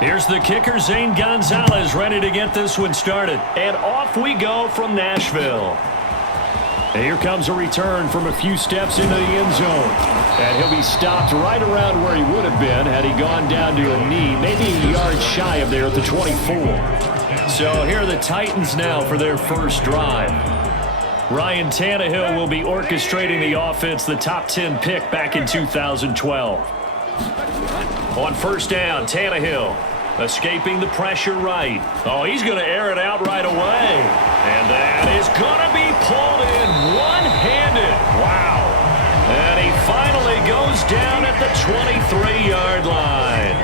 Here's the kicker, Zane Gonzalez, ready to get this one started. And off we go from Nashville. And here comes a return from a few steps into the end zone. And he'll be stopped right around where he would have been had he gone down to a knee, maybe a yard shy of there at the 24. So here are the Titans now for their first drive. Ryan Tannehill will be orchestrating the offense, the top 10 pick back in 2012. On first down, Tannehill escaping the pressure right. Oh, he's going to air it out right away. And that is going to be pulled in one-handed. Wow. And he finally goes down at the 23-yard line.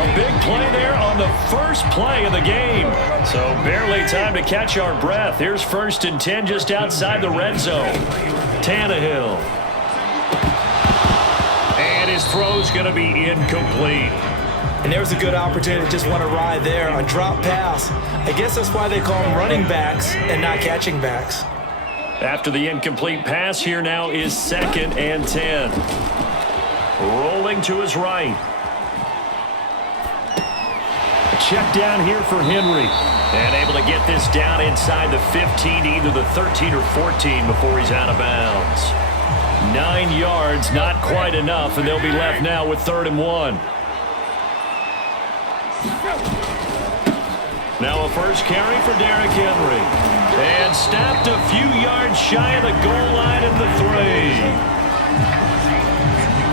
A big play there on the first play of the game. So barely time to catch our breath. Here's 1st and 10 just outside the red zone. Tannehill. And his throw's going to be incomplete. And there's a good opportunity to just want to ride there. A drop pass. I guess that's why they call them running backs and not catching backs. After the incomplete pass, here now is 2nd and 10. Rolling to his right. Check down here for Henry. And able to get this down inside the 15 to either the 13 or 14 before he's out of bounds. 9 yards, not quite enough, and they'll be left now with 3rd and 1. Now a first carry for Derrick Henry. And stopped a few yards shy of the goal line at the 3.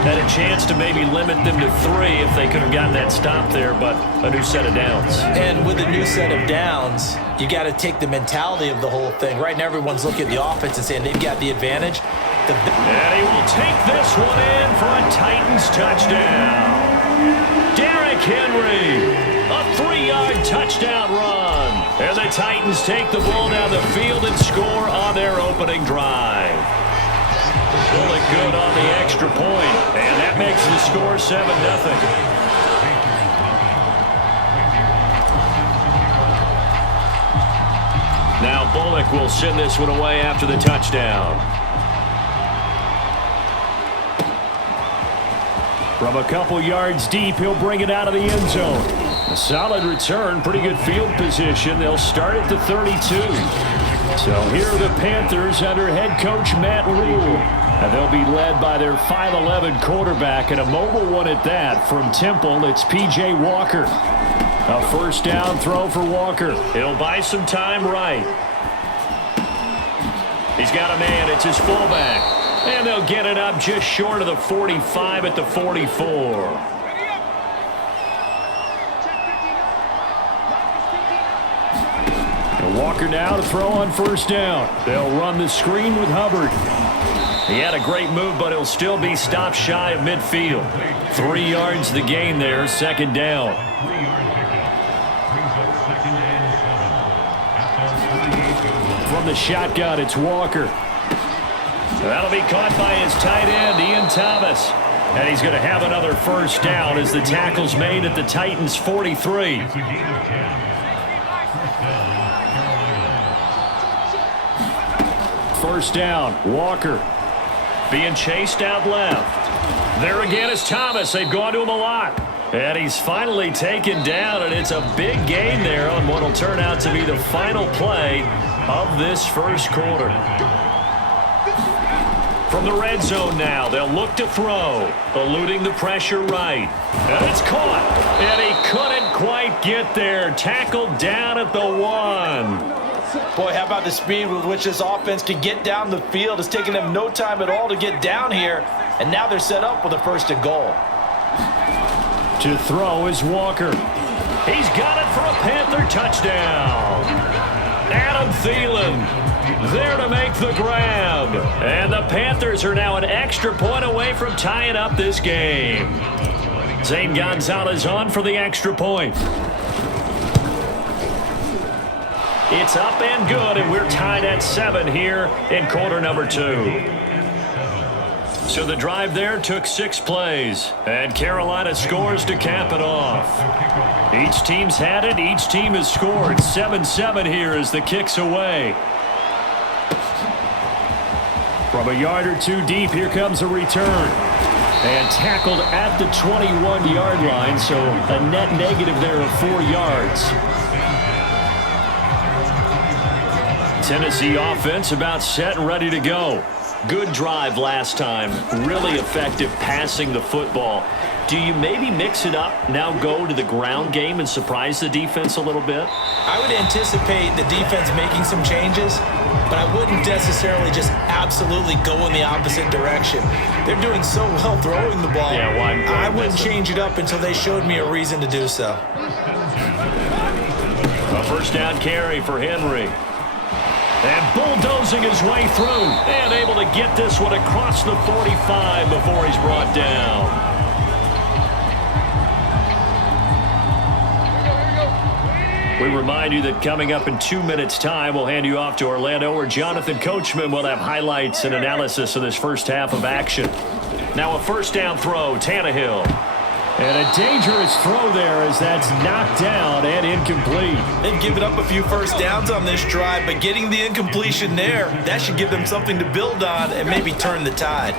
Had a chance to maybe limit them to 3 if they could have gotten that stop there, but a new set of downs. And with a new set of downs, you got to take the mentality of the whole thing. Right now everyone's looking at the offense and saying they've got the advantage. And he will take this one in for a Titans touchdown. Derrick Henry, a 3-yard touchdown run. And the Titans take the ball down the field and score on their opening drive. Pulling good on the extra point, and that makes the score 7-0. Now Bullock will send this one away after the touchdown. From a couple yards deep, he'll bring it out of the end zone. A solid return, pretty good field position. They'll start at the 32. So here are the Panthers under head coach Matt Rule. And they'll be led by their 5'11" quarterback, and a mobile one at that. From Temple, it's P.J. Walker. A first down throw for Walker. He'll buy some time right. He's got a man. It's his fullback. And they'll get it up just short of the 45 at the 44. Walker now to throw on first down. They'll run the screen with Hubbard. He had a great move, but he'll still be stopped shy of midfield. 3 yards the gain there, 2nd down. From the shotgun, it's Walker. That'll be caught by his tight end, Ian Thomas. And he's going to have another first down as the tackle's made at the Titans' 43. First down, Walker being chased out left. There again is Thomas. They've gone to him a lot. And he's finally taken down, and it's a big gain there on what will turn out to be the final play of this first quarter. From the red zone now, they'll look to throw, eluding the pressure right. And it's caught, and he couldn't quite get there. Tackled down at the 1. Boy, how about the speed with which this offense can get down the field? It's taken them no time at all to get down here, and now they're set up with a 1st and goal. To throw is Walker. He's got it for a Panther touchdown. Adam Thielen there to make the grab. And the Panthers are now an extra point away from tying up this game. Zane Gonzalez on for the extra point. It's up and good, and we're tied at 7 here in quarter number 2. So the drive there took 6 plays, and Carolina scores to cap it off. Each team's had it. Each team has scored. 7-7 here as the kick's away. From a yard or two deep, here comes a return. And tackled at the 21-yard line, so a net negative there of 4 yards. Tennessee offense about set and ready to go. Good drive last time. Really effective passing the football. Do you maybe mix it up, now go to the ground game and surprise the defense a little bit? I would anticipate the defense making some changes, but I wouldn't necessarily just absolutely go in the opposite direction. They're doing so well throwing the ball. Yeah, well, I wouldn't change it up until they showed me a reason to do so. A first down carry for Henry. And bulldozing his way through. And able to get this one across the 45 before he's brought down. We remind you that coming up in 2 minutes' time, we'll hand you off to Orlando, where Jonathan Coachman will have highlights and analysis of this first half of action. Now a first down throw, Tannehill. And a dangerous throw there as that's knocked down and incomplete. They've given up a few first downs on this drive, but getting the incompletion there, that should give them something to build on and maybe turn the tide.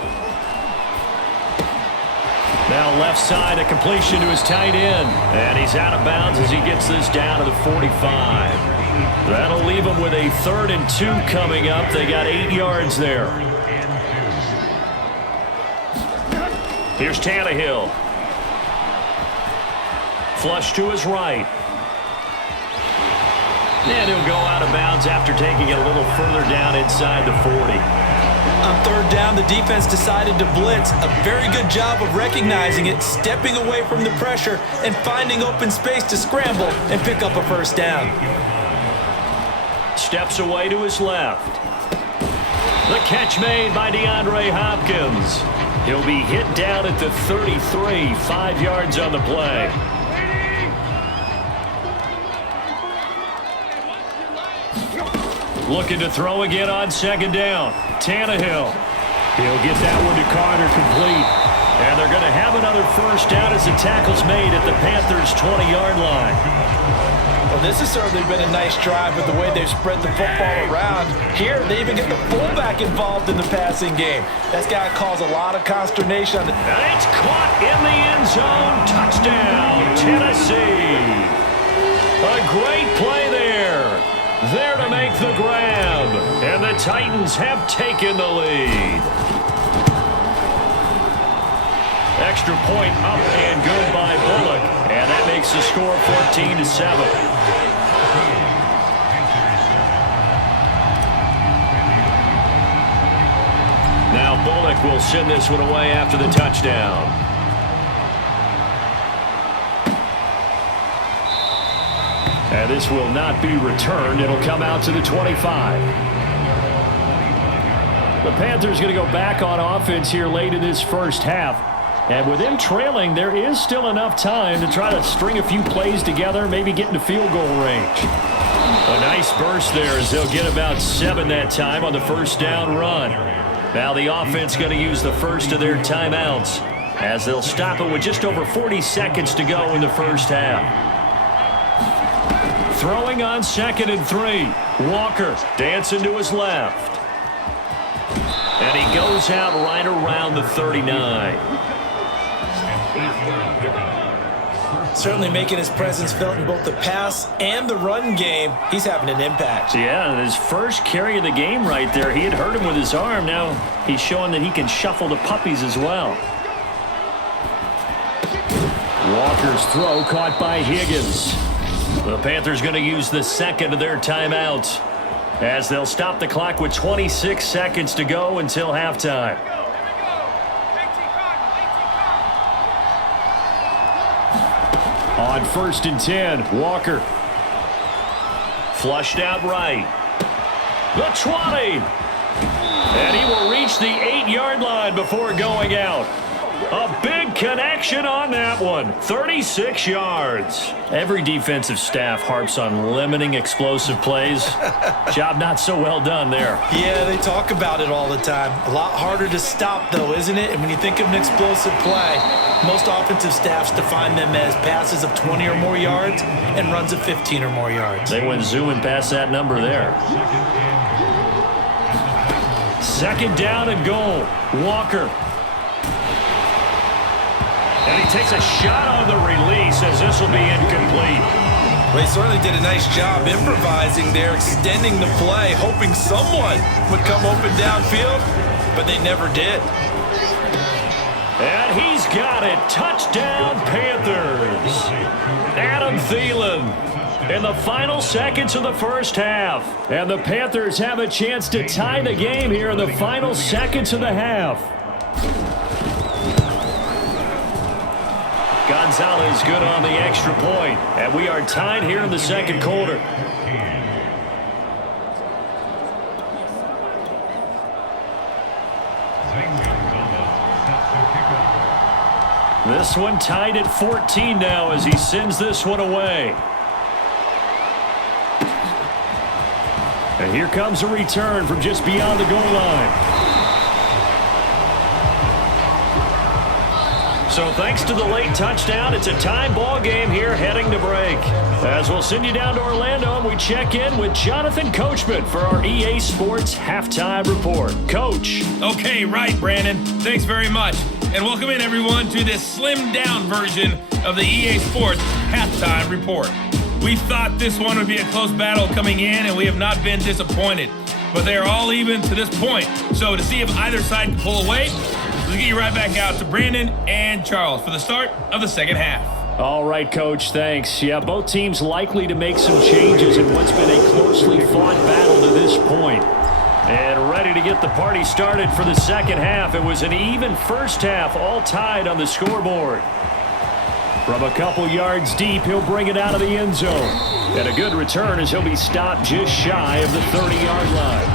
Now left side, a completion to his tight end. And he's out of bounds as he gets this down to the 45. That'll leave him with a 3rd and 2 coming up. They got 8 yards there. Here's Tannehill. Flush to his right. And he'll go out of bounds after taking it a little further down inside the 40. On 3rd down, the defense decided to blitz. A very good job of recognizing it, stepping away from the pressure, and finding open space to scramble and pick up a first down. Steps away to his left. The catch made by DeAndre Hopkins. He'll be hit down at the 33, 5 yards on the play. Looking to throw again on 2nd down. Tannehill. He'll get that one to Carter complete. And they're going to have another first down as the tackle's made at the Panthers' 20-yard line. Well, this has certainly been a nice drive with the way they've spread the football around. Here, they even get the fullback involved in the passing game. That's got to cause a lot of consternation. And it's caught in the end zone. Touchdown, Tennessee. A great play there. There to make the grab. And the Titans have taken the lead. Extra point up and good by Bullock. And that makes the score 14-7. Now Bullock will send this one away after the touchdown. And this will not be returned. It'll come out to the 25. The Panthers going to go back on offense here late in this first half. And with them trailing, there is still enough time to try to string a few plays together, maybe get into field goal range. A nice burst there as they'll get about 7 that time on the first down run. Now the offense going to use the first of their timeouts as they'll stop it with just over 40 seconds to go in the first half. Throwing on 2nd and 3. Walker dancing to his left. And he goes out right around the 39. Certainly making his presence felt in both the pass and the run game. He's having an impact. Yeah, his first carry of the game right there. He had hurt him with his arm. Now he's showing that he can shuffle the puppies as well. Walker's throw caught by Higgins. The Panthers going to use the second of their timeouts as they'll stop the clock with 26 seconds to go until halftime. On 1st and 10, Walker. Flushed out right. The 20. And he will reach the 8-yard line before going out. A big connection on that one. 36 yards. Every defensive staff harps on limiting explosive plays. Job not so well done there. Yeah, they talk about it all the time. A lot harder to stop, though, isn't it? And when you think of an explosive play, most offensive staffs define them as passes of 20 or more yards and runs of 15 or more yards. They went zooming past that number there. 2nd down and goal. Walker. And he takes a shot on the release as this will be incomplete. Well, he certainly did a nice job improvising there, extending the play, hoping someone would come open downfield, but they never did. And he's got it. Touchdown, Panthers. Adam Thielen in the final seconds of the first half. And the Panthers have a chance to tie the game here in the final seconds of the half. Gonzalez good on the extra point. And we are tied here in the second quarter. This one tied at 14 now as he sends this one away. And here comes a return from just beyond the goal line. So thanks to the late touchdown, it's a tie ball game here heading to break. As we'll send you down to Orlando and we check in with Jonathan Coachman for our EA Sports Halftime Report. Coach. Okay, right, Brandon. Thanks very much. And welcome in, everyone, to this slimmed-down version of the EA Sports Halftime Report. We thought this one would be a close battle coming in, and we have not been disappointed. But they are all even to this point. So to see if either side can pull away, let's get you right back out to Brandon and Charles for the start of the second half. All right, Coach, thanks. Yeah, both teams likely to make some changes in what's been a closely fought battle to this point. And ready to get the party started for the second half. It was an even first half, all tied on the scoreboard. From a couple yards deep, he'll bring it out of the end zone. And a good return as he'll be stopped just shy of the 30-yard line.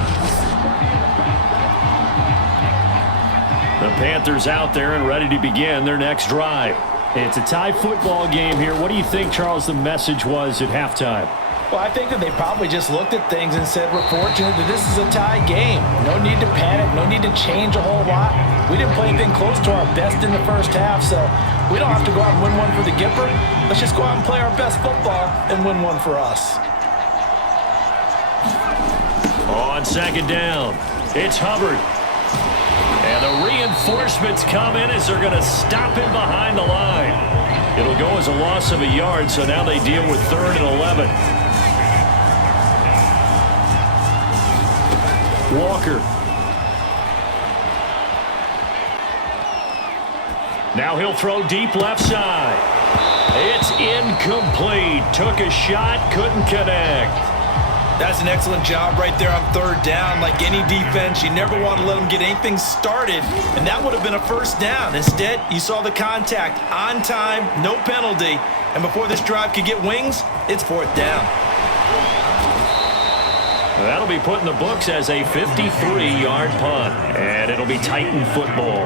The Panthers out there and ready to begin their next drive. It's a tie football game here. What do you think, Charles, the message was at halftime? Well, I think that they probably just looked at things and said, we're fortunate that this is a tie game. No need to panic. No need to change a whole lot. We didn't play anything close to our best in the first half, so we don't have to go out and win one for the Gipper. Let's just go out and play our best football and win one for us. On second down, it's Hubbard. And the reinforcements come in as they're going to stop him behind the line. It'll go as a loss of a yard, so now they deal with 3rd and 11. Walker. Now he'll throw deep left side. It's incomplete. Took a shot, couldn't connect. That's an excellent job right there on 3rd down. Like any defense, you never want to let them get anything started, and that would have been a first down. Instead, you saw the contact on time, no penalty, and before this drive could get wings, it's 4th down. That'll be put in the books as a 53-yard punt, and it'll be Titan football.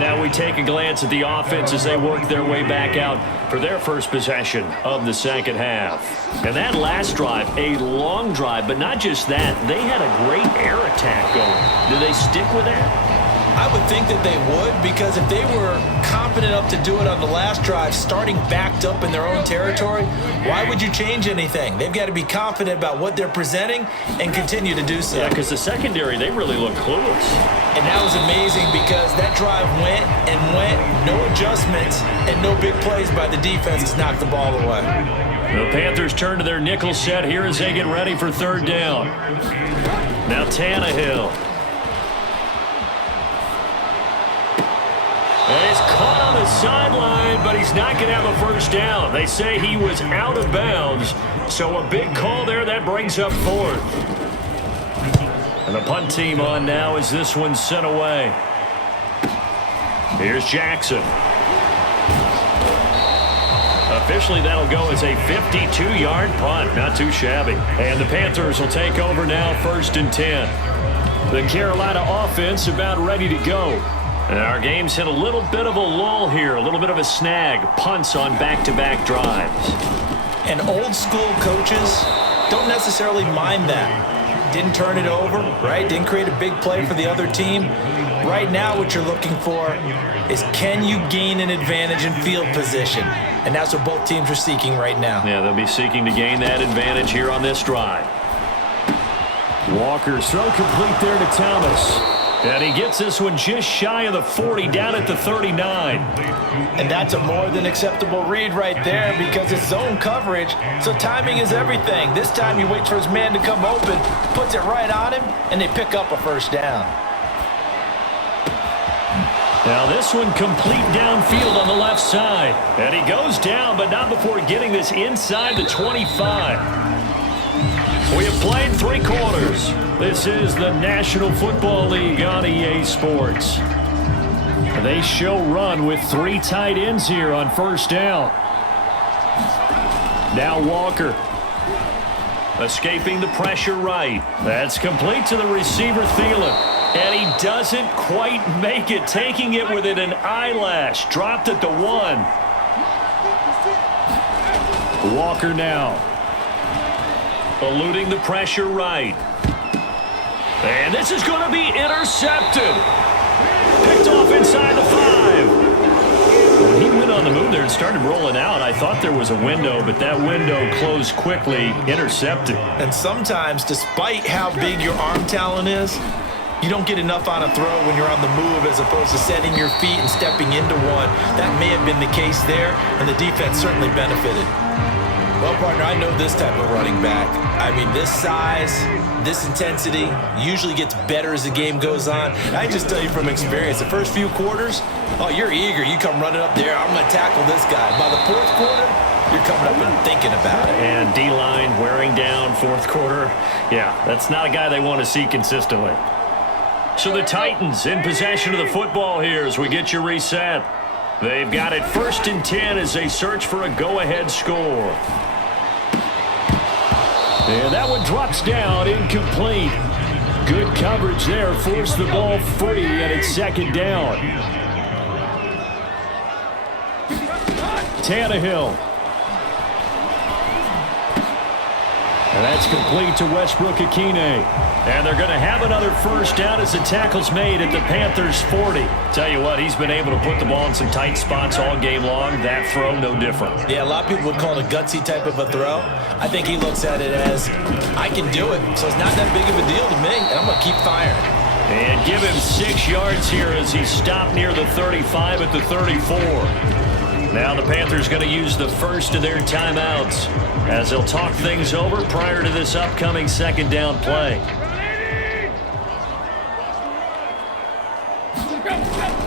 Now we take a glance at the offense as they work their way back out for their first possession of the second half. And that last drive, a long drive, but not just that. They had a great air attack going. Do they stick with that? I would think that they would, because if they were confident enough to do it on the last drive, starting backed up in their own territory, why would you change anything? They've got to be confident about what they're presenting and continue to do so. Yeah, because the secondary, they really look clueless. And that was amazing because that drive went and went, no adjustments, and no big plays by the defense to knock the ball away. The Panthers turn to their nickel set here as they get ready for 3rd down. Now Tannehill. And he's caught on the sideline, but he's not going to have a first down. They say he was out of bounds, so a big call there. That brings up 4th. And the punt team on now as this one's sent away. Here's Jackson. Officially, that'll go as a 52-yard punt. Not too shabby. And the Panthers will take over now, 1st and 10. The Carolina offense about ready to go. And our game's hit a little bit of a lull here, a little bit of a snag. Punts on back-to-back drives. And old-school coaches don't necessarily mind that. Didn't turn it over, right? Didn't create a big play for the other team. Right now what you're looking for is, can you gain an advantage in field position? And that's what both teams are seeking right now. Yeah, they'll be seeking to gain that advantage here on this drive. Walker's throw complete there to Thomas. And he gets this one just shy of the 40, down at the 39. And that's a more than acceptable read right there because it's zone coverage, so timing is everything. This time he waits for his man to come open, puts it right on him, and they pick up a first down. Now this one complete downfield on the left side. And he goes down, but not before getting this inside the 25. We have played 3 quarters. This is the National Football League on EA Sports. They show run with 3 tight ends here on first down. Now Walker. Escaping the pressure right. That's complete to the receiver Thielen. And he doesn't quite make it, taking it within an eyelash. Dropped at the 1. Walker now. Eluding the pressure right. And this is going to be intercepted. Picked off inside the 5. When he went on the move there and started rolling out, I thought there was a window, but that window closed quickly. Intercepted. And sometimes, despite how big your arm talent is, you don't get enough on a throw when you're on the move as opposed to setting your feet and stepping into one. That may have been the case there, and the defense certainly benefited. Well, partner, I know this type of running back. I mean, this size, this intensity usually gets better as the game goes on. And I just tell you from experience, the first few quarters, oh, you're eager. You come running up there, I'm going to tackle this guy. By the 4th quarter, you're coming up and thinking about it. And D-line wearing down 4th quarter. Yeah, that's not a guy they want to see consistently. So the Titans in possession of the football here as we get you reset. They've got it 1st and 10 as they search for a go-ahead score. And that one drops down, incomplete. Good coverage there, forced the ball free, and it's 2nd down. Tannehill. And that's complete to Westbrook-Ikhine. And they're going to have another first down as the tackle's made at the Panthers' 40. Tell you what, he's been able to put the ball in some tight spots all game long. That throw, no different. Yeah, a lot of people would call it a gutsy type of a throw. I think he looks at it as, I can do it, so it's not that big of a deal to me, and I'm going to keep firing. And give him 6 yards here as he stopped near the 35 at the 34. Now the Panthers going to use the first of their timeouts as they'll talk things over prior to this upcoming 2nd down play.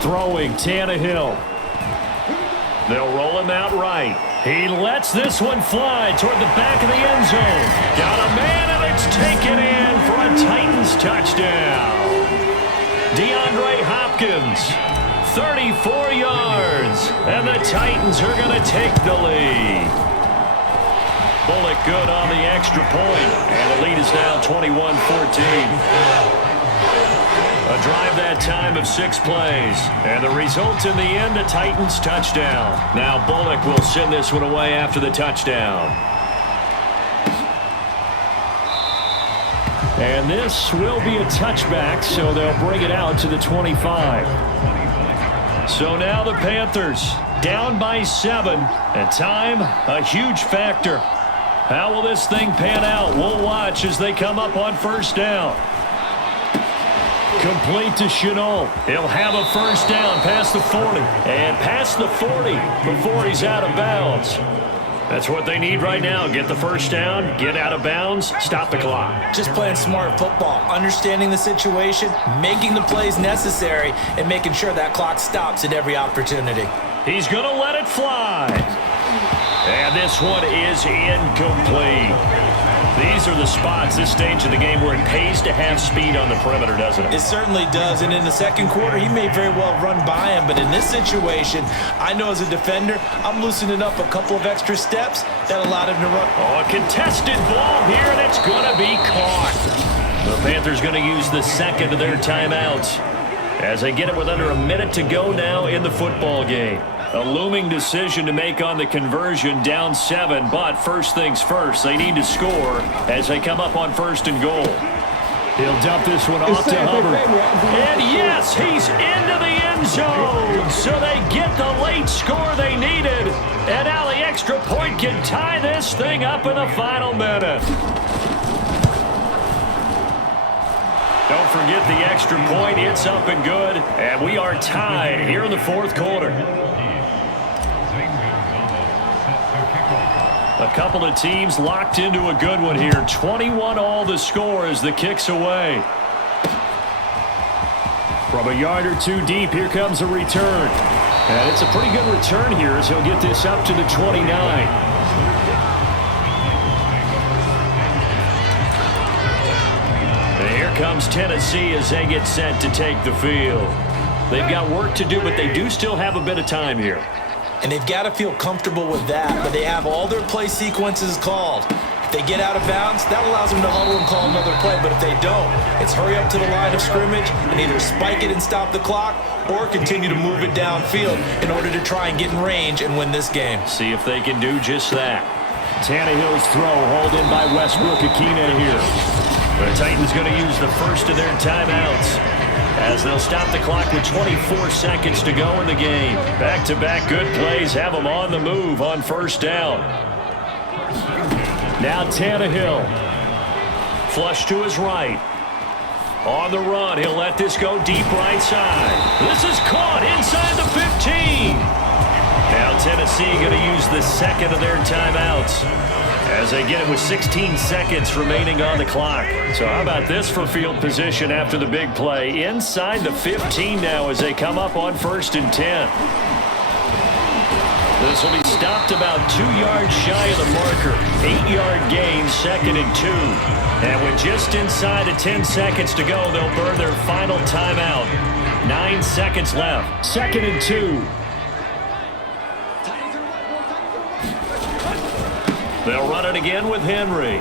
Throwing Tannehill. They'll roll him out right. He lets this one fly toward the back of the end zone. Got a man, and it's taken in for a Titans touchdown. DeAndre Hopkins, 34 yards, and the Titans are going to take the lead. Bullock good on the extra point, and the lead is now 21-14. A drive that time of 6 plays. And the result in the end, a Titans touchdown. Now Bullock will send this one away after the touchdown. And this will be a touchback, so they'll bring it out to the 25. So now the Panthers down by 7. And time, a huge factor. How will this thing pan out? We'll watch as they come up on first down. Complete to Shenault. He'll have a first down past the 40. And past the 40 before he's out of bounds. That's what they need right now. Get the first down, get out of bounds, stop the clock. Just playing smart football, understanding the situation, making the plays necessary, and making sure that clock stops at every opportunity. He's going to let it fly. And this one is incomplete. These are the spots, this stage of the game, where it pays to have speed on the perimeter, doesn't it? It certainly does, and in the 2nd quarter, he may very well run by him, but in this situation, I know as a defender, I'm loosening up a couple of extra steps that allowed him to run. Oh, a contested ball here, and it's going to be caught. The Panthers going to use the 2nd of their timeouts as they get it with under a minute to go now in the football game. A looming decision to make on the conversion, down 7, but first things first, they need to score as they come up on 1st and goal. He'll dump this one off to Hubbard. And yes, he's into the end zone, so they get the late score they needed. And now the extra point can tie this thing up in the final minute. Don't forget the extra point. It's up and good. And we are tied here in the fourth quarter. A couple of teams locked into a good one here. 21-all the score as the kick's away. From a yard or two deep, here comes a return. And it's a pretty good return here as he'll get this up to the 29. And here comes Tennessee as they get set to take the field. They've got work to do, but they do still have a bit of time here. And they've got to feel comfortable with that, but they have all their play sequences called. If they get out of bounds, that allows them to huddle and call another play, but if they don't, it's hurry up to the line of scrimmage and either spike it and stop the clock or continue to move it downfield in order to try and get in range and win this game. See if they can do just that. Tannehill's throw hauled in by Westbrook-Ikhine here. The Titans going to use the first of their timeouts as they'll stop the clock with 24 seconds to go in the game. Back-to-back good plays have them on the move on first down. Now Tannehill. Flush to his right. On the run, he'll let this go deep right side. This is caught inside the 15. Now Tennessee going to use the second of their timeouts as they get it with 16 seconds remaining on the clock. So how about this for field position after the big play? Inside the 15 now as they come up on 1st and 10. This will be stopped about 2 yards shy of the marker. 8-yard gain, 2nd and 2. And with just inside of 10 seconds to go, they'll burn their final timeout. 9 seconds left. 2nd and 2. They'll run it again with Henry.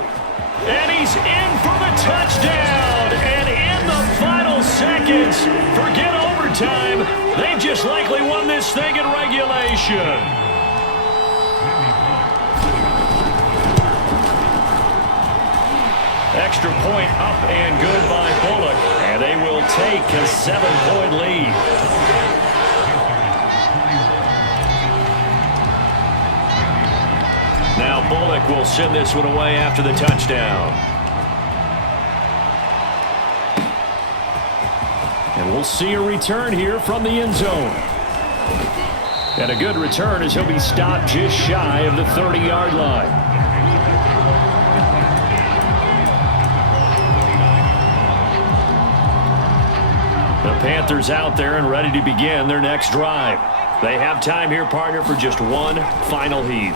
And he's in for the touchdown. And in the final seconds, forget overtime. They've just likely won this thing in regulation. Extra point up and good by Bullock. And they will take a 7-point lead. Now Bullock will send this one away after the touchdown. And we'll see a return here from the end zone. And a good return as he'll be stopped just shy of the 30-yard line. The Panthers out there and ready to begin their next drive. They have time here, partner, for just one final heave.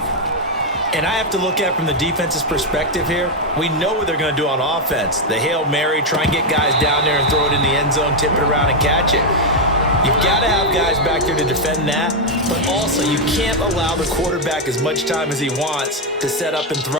And I have to look at from the defense's perspective here. We know what they're going to do on offense. The Hail Mary, try and get guys down there and throw it in the end zone, tip it around and catch it. You've got to have guys back there to defend that, but also you can't allow the quarterback as much time as he wants to set up and throw.